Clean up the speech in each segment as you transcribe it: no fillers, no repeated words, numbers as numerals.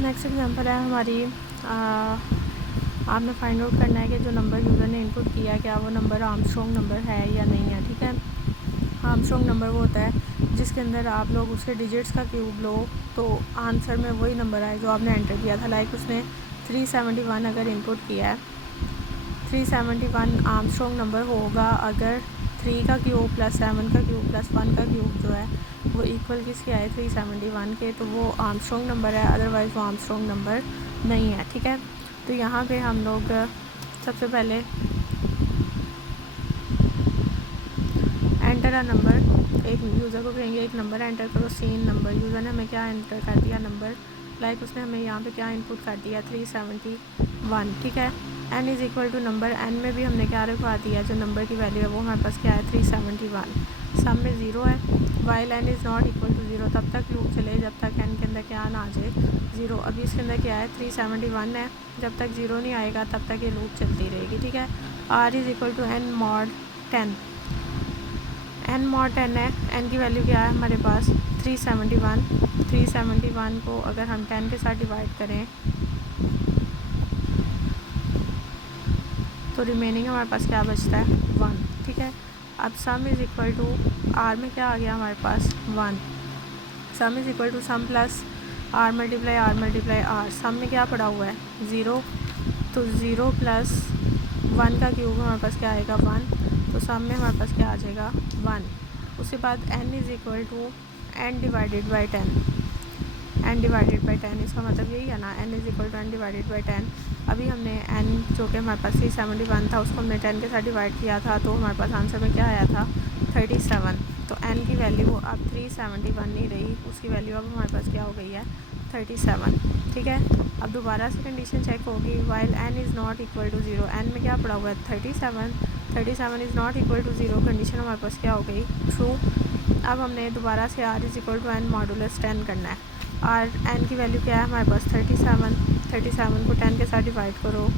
Next example है हमारी आपने फाइंड आउट करना है कि जो नंबर यूज़र ने इनपुट किया है क्या वो नंबर आर्मस्ट्रॉन्ग नंबर है या नहीं है। ठीक है, आर्मस्ट्रॉन्ग नंबर वो होता है जिसके अंदर आप लोग उसके डिजिट्स का क्यूब लो तो आंसर में वही नंबर आए जो आपने एंटर किया था। लाइक उसने 371 अगर इनपुट किया है, 371 आर्मस्ट्रॉन्ग नंबर होगा अगर 3 का क्यूब प्लस 7 का क्यूब प्लस 1 का क्यूब जो है वो इक्वल किसके आए 371 के, तो वो आर्मस्ट्रॉन्ग नंबर है, अदरवाइज़ वो आर्मस्ट्रॉन्ग नंबर नहीं है। ठीक है, तो यहाँ पे हम लोग सबसे पहले एंटर अ नंबर, एक यूज़र को कहेंगे एक नंबर एंटर करो, सीन नंबर। यूज़र ने हमें क्या एंटर कर दिया नंबर, लाइक उसने हमें यहाँ पे क्या इनपुट कर दिया 371। ठीक है, n is equal to number, n में भी हमने क्या रखवा दिया जो नंबर की वैल्यू है वो हमारे पास क्या है 371। सम में 0 है, while n is not equal to 0 तब तक लूप चले जब तक n के अंदर क्या ना आ जाए 0। अभी इसके अंदर क्या है 371 है, जब तक 0 नहीं आएगा तब तक ये लूप चलती रहेगी। ठीक है, r is equal to n mod 10, n mod 10 है, n की वैल्यू क्या है हमारे पास 371। 371 को अगर हम 10 के साथ डिवाइड करें तो रिमेनिंग हमारे पास क्या बचता है 1। ठीक है, अब sum is equal to r में क्या आ गया हमारे पास 1, sum is equal to sum plus r multiply r। Sum में क्या पड़ा हुआ है 0, तो 0 प्लस 1 का क्यूब हमारे पास क्या आएगा 1, तो सम में हमारे पास क्या आ जाएगा 1। उसके बाद n is equal to n divided by 10, n divided by 10 इसका मतलब यही है ना, n is equal to n divided by 10। अभी हमने n जो कि हमारे पास 371 था उसको हमने 10 के साथ डिवाइड किया था तो हमारे पास आंसर में क्या आया था 37। तो n की वैल्यू अब 371 नहीं रही, उसकी वैल्यू अब हमारे पास क्या हो गई है 37। ठीक है, अब दोबारा से कंडीशन चेक होगी, while n is not equal to 0, n में क्या पड़ा हुआ है 37 is not equal to 0, condition हमारे पास क्या हो गई ट्रू। अब हमने दोबारा से r is equal to n modulus 10 करना है। n की वैल्यू क्या है हमारे पास 37 को 10 के साथ डिवाइड करो,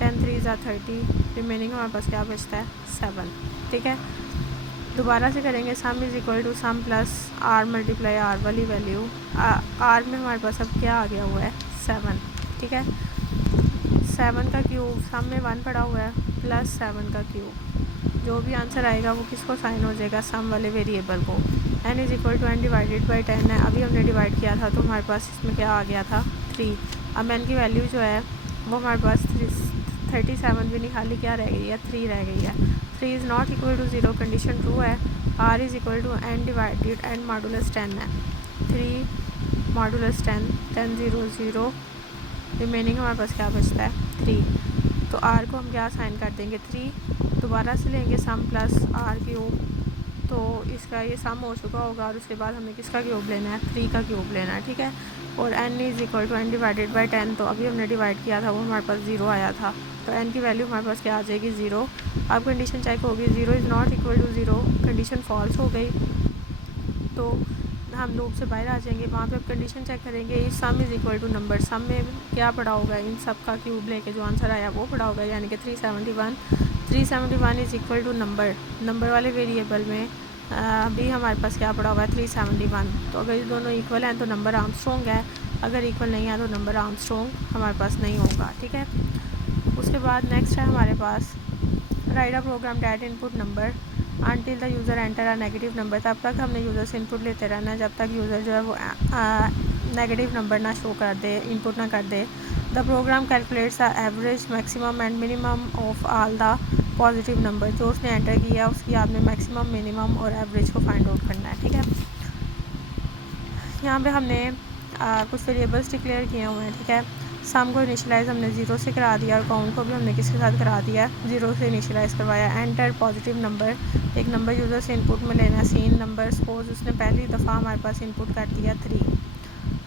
10 3 ज़ा 30, रिमेनिंग हमारे पास क्या बचता है 7। ठीक है, दोबारा से करेंगे sum is equal to sum plus r multiply r वाली वैल्यू, r में हमारे पास अब क्या आ गया हुआ है 7। ठीक है, 7 का क्यूब, सम में 1 पड़ा हुआ है प्लस 7 का क्यूब, जो भी आंसर आएगा वो किसको साइन हो जाएगा सम वाले वेरिएबल को। n is equal to n divided by 10 है, अभी हमने डिवाइड किया था तो हमारे पास इसमें क्या आ गया था 3। अब n की वैल्यू जो है वो हमारे पास 37 भी नहीं, खाली क्या रह गई है 3 रह गई है। 3 is not equal to 0, condition true है। r is equal to n divided n modulus 10 है, 3 मॉडुलस 10, 10 0 0, रिमेनिंग हमारे पास क्या बचता है 3। तो r को हम क्या साइन कर देंगे 3, दोबारा से लेंगे सम प्लस r क्यूब, तो इसका ये सम हो चुका होगा और उसके बाद हमें किसका क्यूब लेना है 3 का क्यूब लेना है। ठीक है, और n is equal to n divided by 10, तो अभी हमने डिवाइड किया था वो हमारे पास 0 आया था, तो n की वैल्यू हमारे पास क्या आ जाएगी 0। अब कंडीशन चेक होगी 0 is not equal to 0, condition false हो गई तो हम लूप से बाहर आ जाएंगे। वहाँ पे अब कंडीशन चेक करेंगे इस sum is equal to number, sum में क्या पड़ा होगा इन सब का क्यूब लेके जो आंसर आया वो पड़ा होगा, यानी कि 371 इज़ इक्वल टू नंबर वाले वेरिएबल में अभी हमारे पास क्या पड़ा हुआ है 371। तो अगर ये दोनों इक्वल हैं तो नंबर आर्मस्ट्रॉन्ग है, अगर इक्वल नहीं है तो नंबर आर्मस्ट्रॉन्ग हमारे पास नहीं होगा। ठीक है, उसके बाद नेक्स्ट है हमारे पास write a program that input number until the user enter a negative number. तब तक हमने यूज़र से इनपुट लेते रहना है जब तक यूज़र जो है वो नेगेटिव नंबर ना शो कर दे, इनपुट ना कर दे। The program calculates the average maximum and minimum of all the positive number, जो उसने एंटर किया उसकी आपने मैक्सिमम मिनिमम और एवरेज को फाइंड आउट करना है। ठीक है, यहाँ पे हमने कुछ वेरिएबल्स डिक्लेयर किए हुए हैं। ठीक है, सम को इनिशियलाइज़ हमने 0 से करा दिया और काउंट को भी हमने किसके साथ करा दिया 0 से इनिशियलाइज़ करवाया। एंटर पॉजिटिव नंबर, एक नंबर यूज़र से इनपुट में लेना, सीन नंबर, सपोज उसने पहली दफ़ा हमारे पास इनपुट कर दिया 3।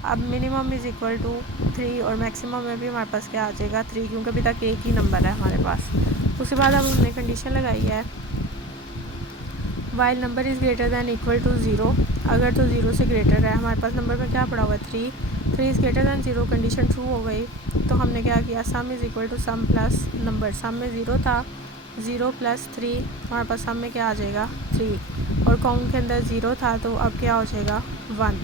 अब मिनिमम इज़ इक्वल टू 3 और मैक्सिमम में भी हमारे पास क्या आ जाएगा 3, क्योंकि अभी तक एक ही नंबर है हमारे पास। उसके बाद अब हमने कंडीशन लगाई है while number is greater than equal to 0, अगर तो 0 से ग्रेटर है, हमारे पास नंबर में क्या पड़ा हुआ है 3 is greater than 0, condition true हो गई। तो हमने क्या किया sum is equal to sum plus number, sum में 0 था, 0 प्लस 3, हमारे पास सम में क्या आ जाएगा 3, और काउंट के अंदर 0 था तो अब क्या हो जाएगा 1।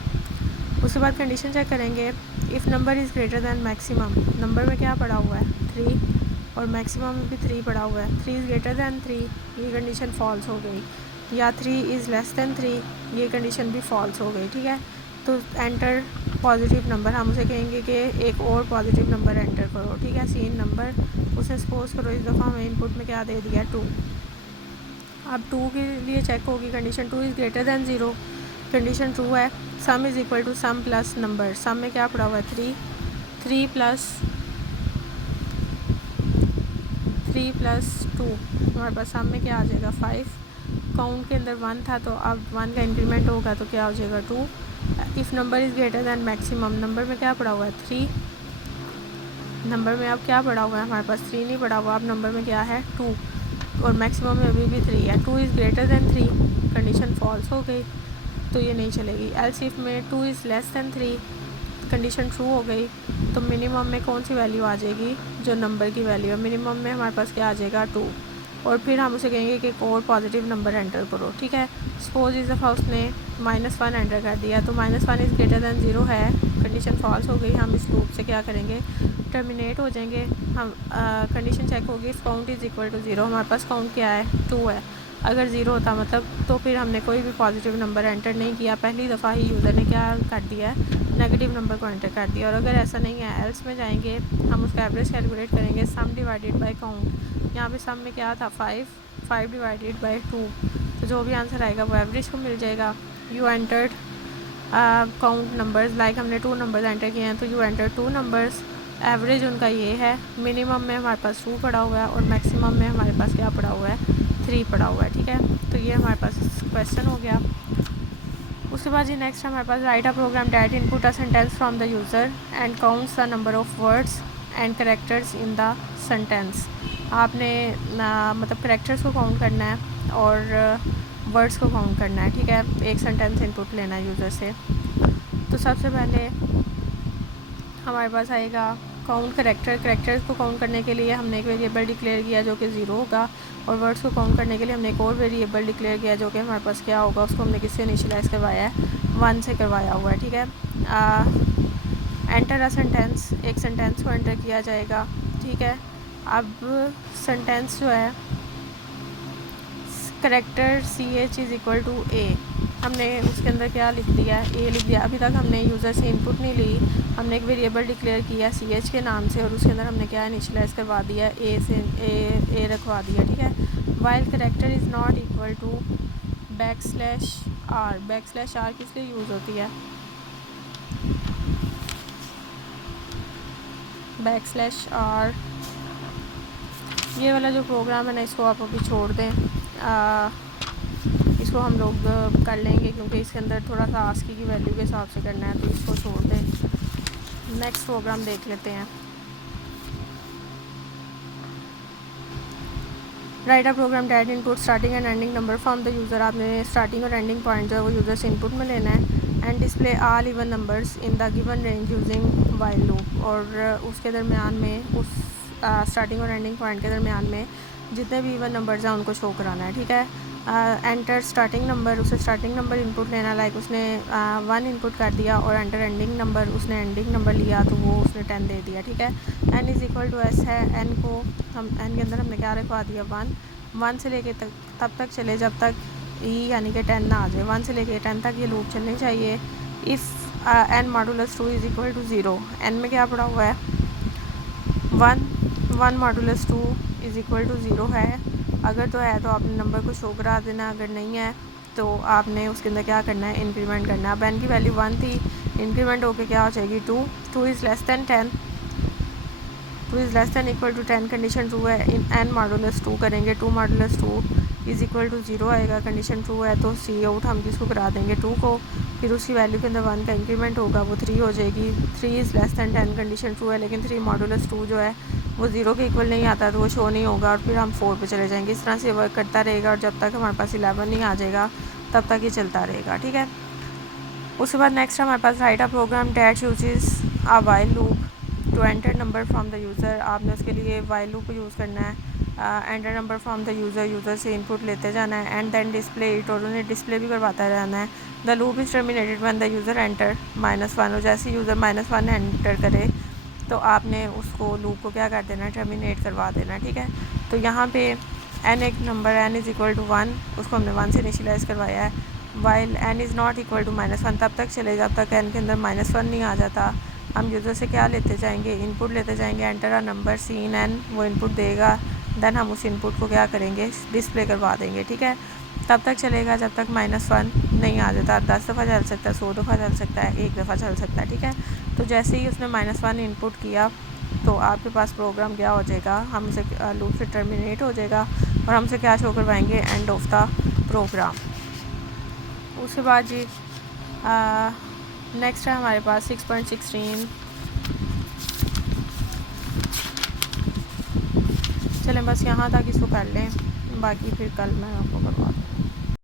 उसके बाद कंडीशन चेक करेंगे if number is greater then maximum, number में क्या पड़ा हुआ है 3 और मैक्सिमम में भी 3 पड़ा हुआ है, 3 इज़ ग्रेटर दैन 3, ये कंडीशन फॉल्स हो गई, या 3 इज़ लेस दैन 3, ये कंडीशन भी फॉल्स हो गई, ठीक है। तो एंटर पॉजिटिव नंबर, हम उसे कहेंगे कि एक और पॉजिटिव नंबर एंटर करो, ठीक है, सीन नंबर। उसे सपोज करो इस दफ़ा हमें इनपुट में क्या दे दिया 2, अब 2 के लिए चेक होगी condition 2 is greater than 0, condition true है। Sum is equal to sum plus number, sum में क्या पड़ा हुआ है 3 प्लस 2, हमारे पास सम में क्या आ जाएगा 5, काउंट के अंदर 1 था तो अब 1 का इंक्रीमेंट होगा तो क्या हो जाएगा 2। If number is greater then maximum, number में क्या पड़ा हुआ है 3, नंबर में अब क्या पड़ा हुआ है हमारे पास 3 नहीं पड़ा हुआ, अब नंबर में क्या है 2 और मैक्सिमम में अभी भी 3 है, 2 is greater than 3, condition false हो गई तो ये नहीं चलेगी। एल्स इफ में 2 is less then 3, condition true हो गई, तो मिनिमम में कौन सी वैल्यू आ जाएगी, जो नंबर की वैल्यू है, मिनिमम में हमारे पास क्या आ जाएगा 2, और फिर हम उसे कहेंगे कि एक और पॉजिटिव नंबर एंटर करो, ठीक है। सपोज इस दफ़ा उसने -1 एंटर कर दिया, तो -1 इज़ ग्रेटर दैन 0 है, कंडीशन फॉल्स हो गई, हम इस लूप से क्या करेंगे, टर्मिनेट हो जाएंगे। हम कंडीशन चेक होगी, if count is equal to 0, हमारे पास काउंट क्या है 2 है, अगर 0 होता मतलब तो फिर हमने कोई भी पॉजिटिव नंबर एंटर नहीं किया, पहली दफ़ा ही यूज़र ने क्या कर दिया है, नेगेटिव नंबर को एंटर कर दिया। और अगर ऐसा नहीं है, एल्स में जाएंगे, हम उसका एवरेज कैलकुलेट करेंगे, सम डिवाइडेड बाय काउंट, यहाँ पे सम में क्या था 5 डिवाइडेड बाय 2, तो जो भी आंसर आएगा वो एवरेज को मिल जाएगा। You entered count numbers, like हमने 2 नंबर्स एंटर किए हैं तो यू एंटर 2 नंबर्स, एवरेज उनका ये है, मिनिमम में हमारे पास 2 पड़ा हुआ है और मैक्सिमम में हमारे पास क्या पड़ा हुआ है 3 पड़ा हुआ है, ठीक है। तो ये हमारे पास क्वेश्चन हो गया। उसके बाद ये नेक्स्ट हमारे पास write a program that input a sentence from the user and counts the number of words and characters in the sentence. आपने मतलब करेक्टर्स को काउंट करना है और वर्ड्स को काउंट करना है, ठीक है, एक सेंटेंस इनपुट लेना है यूज़र से। तो सबसे पहले हमारे पास आएगा काउंट करेक्टर्स को काउंट करने के लिए हमने एक वेरिएबल डिक्लेयर किया जो कि 0 होगा, और वर्ड्स को काउंट करने के लिए हमने एक और वेरिएबल डिक्लेयर किया जो कि हमारे पास क्या होगा, उसको हमने किससे इनिशियलाइज़ करवाया है 1 से करवाया हुआ है, ठीक है। एंटर अ सेंटेंस, एक सेंटेंस को एंटर किया जाएगा, ठीक है। अब सेंटेंस जो है character CH is equal to A, हमने उसके अंदर क्या लिख दिया है A लिख दिया। अभी तक हमने यूज़र से इनपुट नहीं ली, हमने एक वेरिएबल डिक्लेयर किया CH के नाम से और उसके अंदर हमने क्या इनिशियलाइज़ करवा दिया A से A रखवा दिया, ठीक है। While character is not equal to \r, \r किस लिए यूज़ होती है, \r, ये वाला जो प्रोग्राम है ना इसको आप अभी छोड़ दें, इसको हम लोग कर लेंगे क्योंकि इसके अंदर थोड़ा सा आस्की की वैल्यू के हिसाब से करना है, तो इसको छोड़ दें, नेक्स्ट प्रोग्राम देख लेते हैं। Write a program that input starting and ending number from the user, आपने स्टार्टिंग और एंडिंग पॉइंट जो है वो यूज़र से इनपुट में लेना है। And display all even numbers in the given range using while loop, और उसके दरमियान में उस स्टार्टिंग और एंडिंग पॉइंट के दरमियान में जितने भी इवन नंबर्स हैं उनको शो कराना है, ठीक है। एंटर स्टार्टिंग नंबर, उसे स्टार्टिंग नंबर इनपुट लेना, लाइक उसने 1 इनपुट कर दिया, और एंटर एंडिंग नंबर, उसने एंडिंग नंबर लिया तो वो उसने 10 दे दिया, ठीक है। n is equal to s है, n को हम n के अंदर हमने क्या रखवा दिया 1 से लेके तब तक चले जब तक e यानी कि 10 ना आ जाए, 1 से लेके 10 तक ये लूप चलनी चाहिए। If n modulus 2 is equal to 0, n में क्या पड़ा हुआ है 1 मॉडुलस 2 इज़ इक्वल टू 0 है, अगर तो है तो आपने नंबर को शो करा देना, अगर नहीं है तो आपने उसके अंदर क्या करना है इंक्रीमेंट करना है। अब n की वैल्यू 1 थी, इंक्रीमेंट होके क्या हो जाएगी 2 is less than 10, 2 is less than equal to 10, condition true है। इन n मॉडुलस 2 करेंगे, 2 मॉडुलस 2 इज़ इक्वल टू 0 आएगा, कंडीशन ट्रू है तो सी आउट हम किसको करा देंगे 2 को, फिर उसकी वैल्यू के अंदर 1 का इंक्रीमेंट होगा वो 3 हो जाएगी। 3 is less than 10, condition true है, लेकिन 3 मॉडुलस 2 जो है वो 0 के इक्वल नहीं आता तो वो शो नहीं होगा, और फिर हम 4 पे चले जाएंगे। इस तरह से वर्क करता रहेगा और जब तक हमारे पास 11 नहीं आ जाएगा तब तक ये चलता रहेगा, ठीक है। उसके बाद नेक्स्ट हमारे पास write a program that uses a while loop to enter number from the user, आपने उसके लिए वाइल लूप को यूज़ करना है enter number from the user से इनपुट लेते जाना है एंड देन डिस्प्ले इट, और उन्हें डिस्प्ले भी करवाता रहना है। The loop is terminated when the user enter -1, और जैसे यूज़र -1 एंटर करे तो आपने उसको लूप को क्या कर देना है, टर्मिनेट करवा देना, ठीक है। तो यहाँ पे n एक number n is equal to 1, उसको हमने 1 से इनिशियलाइज़ करवाया है। While n is not equal to -1, तब तक चलेगा जब तक n के अंदर -1 नहीं आ जाता। हम यूज़र से क्या लेते जाएंगे, इनपुट लेते जाएंगे, enter a number seen n, वो इनपुट देगा, देन हम उस इनपुट को क्या करेंगे, डिस्प्ले करवा देंगे, ठीक है। तब तक चलेगा जब तक -1 नहीं आ जाता। 10 दफ़ा चल सकता है, 100 दफ़ा चल सकता है, 1 दफ़ा चल सकता है, ठीक है। तो जैसे ही उसने -1 इनपुट किया तो आपके पास प्रोग्राम क्या हो जाएगा, हमसे लूप से टर्मिनेट हो जाएगा और हमसे क्या शो करवाएंगे, एंड ऑफ द प्रोग्राम। उसके बाद जी नेक्स्ट है हमारे पास 6.16। चलें बस यहाँ तक इसको कर लें, बाकी फिर कल मैं आपको करवा दूँ।